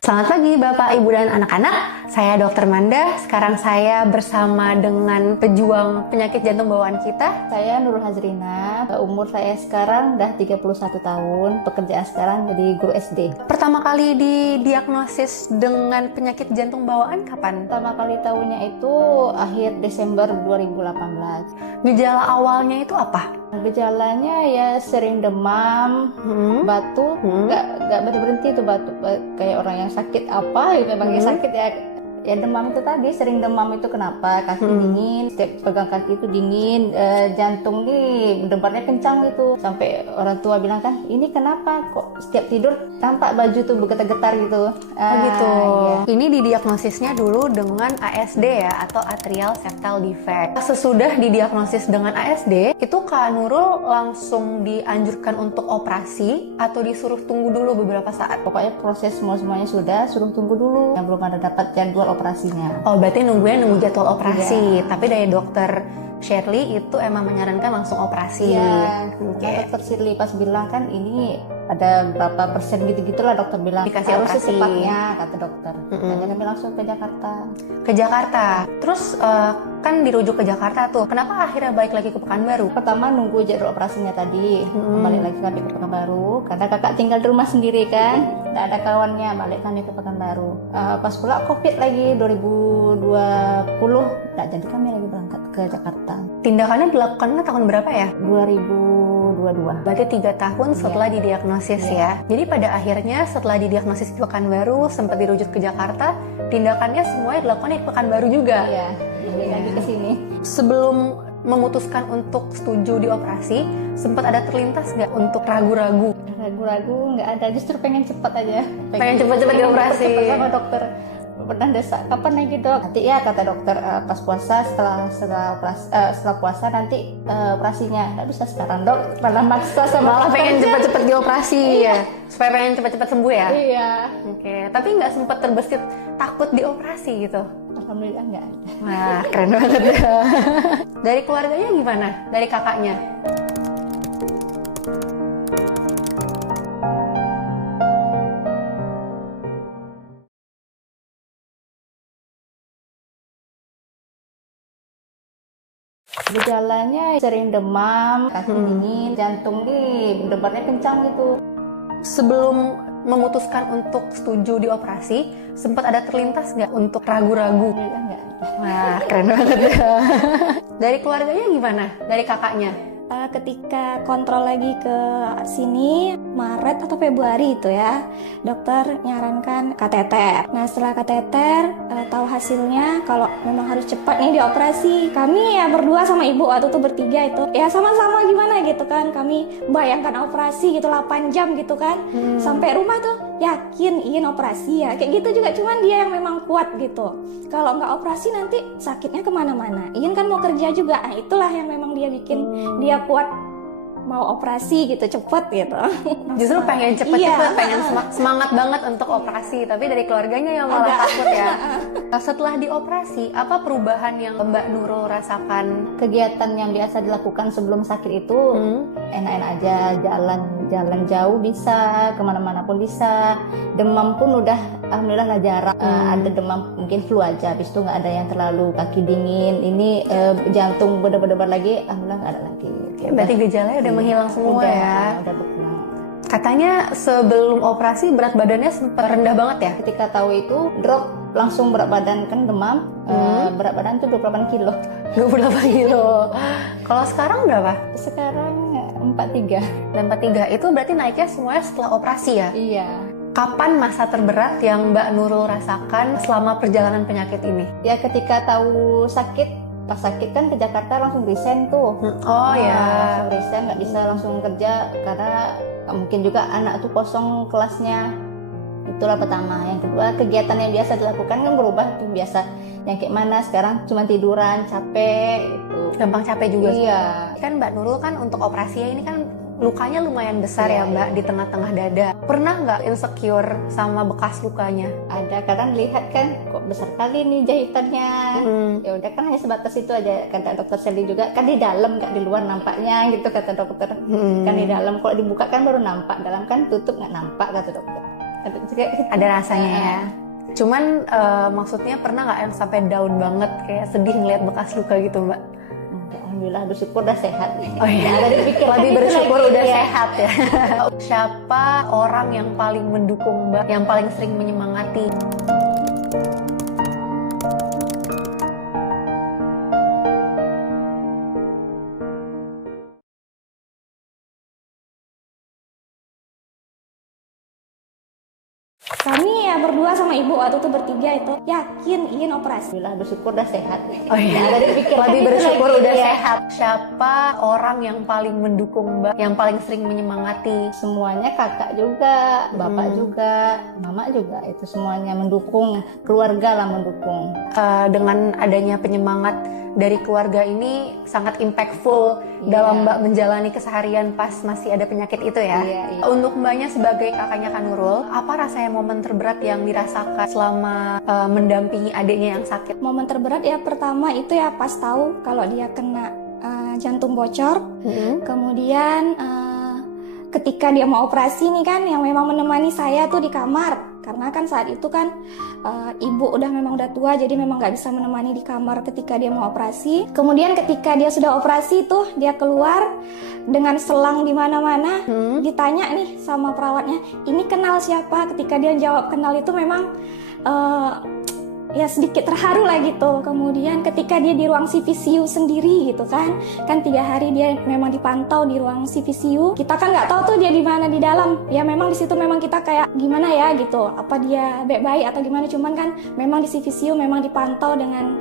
Selamat pagi Bapak, Ibu, dan anak-anak. Saya Dr. Manda. Sekarang saya bersama dengan pejuang penyakit jantung bawaan kita. Saya Nurul Hazrina, umur saya sekarang udah 31 tahun, pekerjaan sekarang jadi guru SD. Pertama kali didiagnosis dengan penyakit jantung bawaan kapan? Pertama kali tahunya itu akhir Desember 2018. Gejala awalnya itu apa? Gejalanya ya sering demam, batuk, nggak berhenti tuh batuk, kayak orang yang sakit apa gitu, memang sakit ya demam itu tadi, sering demam itu kenapa, kaki dingin, setiap pegang kaki itu dingin, jantung nih debarnya kencang gitu, sampai orang tua bilang kan ini kenapa kok setiap tidur tampak baju tuh bergetar-getar gitu. Gitu. Iya. Ini didiagnosisnya dulu dengan ASD ya, atau atrial septal defect. Sesudah didiagnosis dengan ASD, itu Kak Nurul langsung dianjurkan untuk operasi atau disuruh tunggu dulu beberapa saat? Pokoknya proses semuanya sudah, suruh tunggu dulu, yang belum ada dapat jadwal operasinya. Oh, berarti nunggu jadwal operasi. Tapi dari dokter Shirley itu emang menyarankan langsung operasi. Iya, Oke. dokter Shirley pas bilang kan ini ada berapa persen gitu-gitulah, dokter bilang Dikasih harus operasi. secepatnya, kata dokter. Makanya kami langsung ke Jakarta. Ke Jakarta. Terus kan dirujuk ke Jakarta tuh. Kenapa akhirnya balik lagi ke Pekanbaru? Pertama nunggu jadwal operasinya tadi, balik lagi kami ke Pekanbaru karena kakak tinggal di rumah sendiri kan, tidak ada kawannya, balik kami ke Pekanbaru. Pas pula COVID lagi 2020, tidak jadi kami lagi berangkat ke Jakarta. Tindakannya dilakukannya tahun berapa ya? 2022. Berarti 3 tahun setelah didiagnosis ya. Jadi pada akhirnya setelah didiagnosis di Pekanbaru, sempat dirujuk ke Jakarta, tindakannya semuanya dilakukan di Pekanbaru juga. Iya, balik lagi ke sini. Sebelum memutuskan untuk setuju dioperasi, sempat ada terlintas nggak untuk ragu-ragu? Ragu-ragu nggak ada, justru pengen cepat aja. Pengen cepet-cepet dioperasi. Cepet sama dokter. Pernah desak, kapan lagi dok? Nanti ya kata dokter pas puasa, setelah puasa nanti operasinya. Nggak bisa sekarang dok, malah maksa sama Malah pengen katanya. cepet-cepet dioperasi ya, supaya pengen cepet-cepet sembuh ya. Iya. Oke, tapi nggak sempat terbesit takut dioperasi gitu. Alhamdulillah nggak ada. Wah, keren banget ya. Dari keluarganya gimana? Dari kakaknya? Gejalanya sering demam, kaki dingin, jantung nih debarnya kencang gitu. Sebelum memutuskan untuk setuju dioperasi, sempat ada terlintas nggak untuk ragu-ragu? Alhamdulillah nggak ada. Wah, keren banget ya. Dari keluarganya gimana? Dari kakaknya? Ketika kontrol lagi ke sini Maret atau Februari itu ya, dokter nyarankan kateter. Nah setelah kateter tahu hasilnya kalau memang harus cepat nih dioperasi. Kami ya berdua sama ibu waktu itu bertiga itu ya sama-sama gimana gitu kan, kami bayangkan operasi gitu 8 jam gitu kan, sampai rumah tuh yakin ingin operasi ya kayak gitu juga, cuman dia yang memang kuat gitu. Kalau nggak operasi nanti sakitnya kemana-mana. Iin kan mau kerja juga, nah itulah yang memang dia bikin dia kuat mau operasi gitu cepet gitu. Justru pengen cepet-cepet, Iya. pengen semangat banget untuk operasi, tapi dari keluarganya yang malah takut ya. Setelah dioperasi, apa perubahan yang Mbak Nurul rasakan? Kegiatan yang biasa dilakukan sebelum sakit itu enak-enak aja, jalan jauh bisa, kemana-mana pun bisa. Demam pun udah alhamdulillah lah jarang. Ada demam mungkin flu aja, habis itu nggak ada yang terlalu kaki dingin. Ini jantung berdebar-debar lagi, alhamdulillah nggak ada lagi. Berarti gejalanya udah menghilang semua ya. Udah berkurang. Katanya sebelum operasi berat badannya sempat rendah banget ya? Ketika tahu itu drop langsung berat badan, kan demam, berat badan tuh 28 kilo. 28 kilo. Kalau sekarang berapa? Sekarang 43. Dan 43 itu berarti naiknya semuanya setelah operasi ya? Iya. Kapan masa terberat yang Mbak Nurul rasakan selama perjalanan penyakit ini? Ya ketika tahu sakit, pas sakit kan ke Jakarta langsung resign tuh. Oh ya. Langsung resign, nggak bisa langsung kerja karena mungkin juga anak tuh kosong kelasnya. Itulah pertama. Yang kedua, kegiatan yang biasa dilakukan kan berubah tuh, biasa yang kayak mana sekarang cuma tiduran, capek gitu. Gampang capek juga. Iya. Kan Mbak Nurul kan untuk operasinya ini kan lukanya lumayan besar ya Iya, Mbak, di tengah-tengah dada. Pernah nggak insecure sama bekas lukanya? Ada, kadang lihat kan kok besar kali nih jahitannya. Ya udah kan hanya sebatas itu aja, kata dokter Sally juga, kan di dalam nggak di luar nampaknya gitu kata dokter. Kan di dalam, kalau dibuka kan baru nampak, dalam kan tutup nggak nampak kata dokter. Ada rasanya ya. Cuman maksudnya pernah nggak yang sampai down banget kayak sedih ngeliat bekas luka gitu Mbak? Alhamdulillah bersyukur udah sehat. Oh iya, lebih bersyukur udah sehat ya. Siapa orang yang paling mendukung Mbak, yang paling sering menyemangati? Kami ya berdua sama ibu waktu itu bertiga itu yakin ingin operasi. Alhamdulillah bersyukur udah sehat. Oh iya, lebih bersyukur udah sehat. Siapa orang yang paling mendukung Mbak, yang paling sering menyemangati? Semuanya, kakak juga, bapak juga, mama juga, itu semuanya mendukung, keluarga lah mendukung. Dengan adanya penyemangat dari keluarga ini sangat impactful dalam Mbak menjalani keseharian pas masih ada penyakit itu ya. Untuk Mbaknya sebagai kakaknya Kak Nurul, apa rasanya momen terberat yang dirasakan selama mendampingi adiknya yang sakit? Momen terberat ya pertama itu ya pas tahu kalau dia kena jantung bocor. Kemudian ketika dia mau operasi nih kan, yang memang menemani saya tuh di kamar. Karena kan saat itu kan ibu memang udah tua, jadi memang nggak bisa menemani di kamar ketika dia mau operasi. Kemudian ketika dia sudah operasi tuh dia keluar dengan selang di mana-mana. Ditanya nih sama perawatnya, ini kenal siapa? Ketika dia jawab kenal itu memang ya sedikit terharu lah gitu. Kemudian ketika dia di ruang CVCU sendiri gitu kan 3 hari dia memang dipantau di ruang CVCU. Kita kan nggak tahu tuh dia di mana di dalam. Ya memang di situ memang kita kayak gimana ya gitu. Apa dia baik-baik atau gimana? Cuman kan memang di CVCU memang dipantau dengan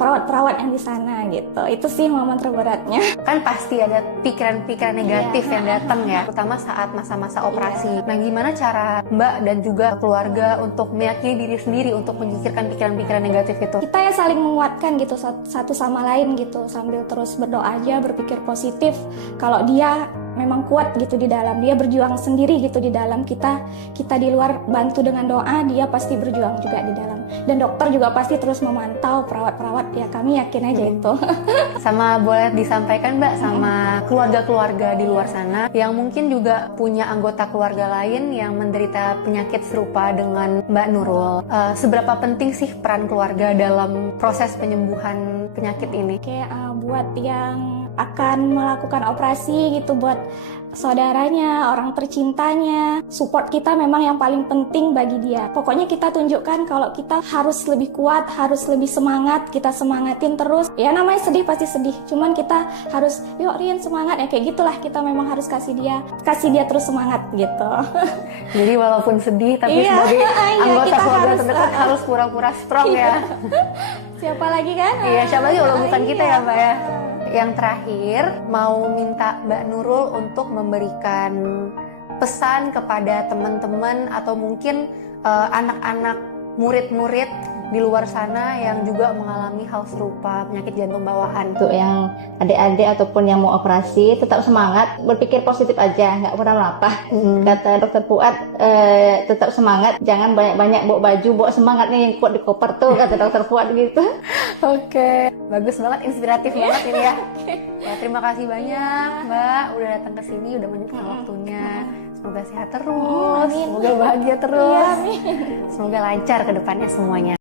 perawat-perawat yang di sana gitu. Itu sih momen terberatnya. Kan pasti ada pikiran-pikiran negatif yang datang ya, terutama saat masa-masa operasi. Nah, gimana cara Mbak dan juga keluarga untuk meyakini diri sendiri untuk menyingkirkan pikiran-pikiran negatif itu? Kita ya saling menguatkan gitu satu sama lain gitu, sambil terus berdoa aja, berpikir positif. Kalau dia memang kuat gitu di dalam, dia berjuang sendiri gitu di dalam, kita di luar bantu dengan doa, dia pasti berjuang juga di dalam. Dan dokter juga pasti terus memantau, perawat-perawat, ya kami yakin aja itu. Sama boleh disampaikan Mbak sama keluarga-keluarga di luar sana yang mungkin juga punya anggota keluarga lain yang menderita penyakit serupa dengan Mbak Nurul. Seberapa penting sih peran keluarga dalam proses penyembuhan penyakit ini? Kayak buat yang akan melakukan operasi gitu, buat saudaranya, orang tercintanya, support kita memang yang paling penting bagi dia. Pokoknya kita tunjukkan kalau kita harus lebih kuat, harus lebih semangat, kita semangatin terus. Ya namanya sedih pasti sedih, cuman kita harus, yuk Rian semangat ya, kayak gitulah, kita memang harus kasih dia terus semangat gitu. Jadi walaupun sedih tapi sebagai anggota keluarga terdekat harus pura-pura strong ya. Siapa lagi kan? Iya, siapa lagi kalau bukan kita ya Mbak ya. Yang terakhir, mau minta Mbak Nurul untuk memberikan pesan kepada teman-teman atau mungkin anak-anak murid-murid di luar sana yang juga mengalami hal serupa, penyakit jantung bawaan. Untuk yang adik-adik ataupun yang mau operasi, tetap semangat, berpikir positif aja, nggak pernah apa. Kata dokter Fuad, tetap semangat, jangan banyak-banyak bawa baju, bawa semangatnya yang kuat di koper tuh, kata dokter Fuad gitu. Oke, bagus banget, inspiratif banget ini ya. Ya, terima kasih banyak Mbak udah datang ke sini, udah menyempatkan waktunya. Semoga sehat terus, semoga bahagia terus, semoga lancar ke depannya semuanya.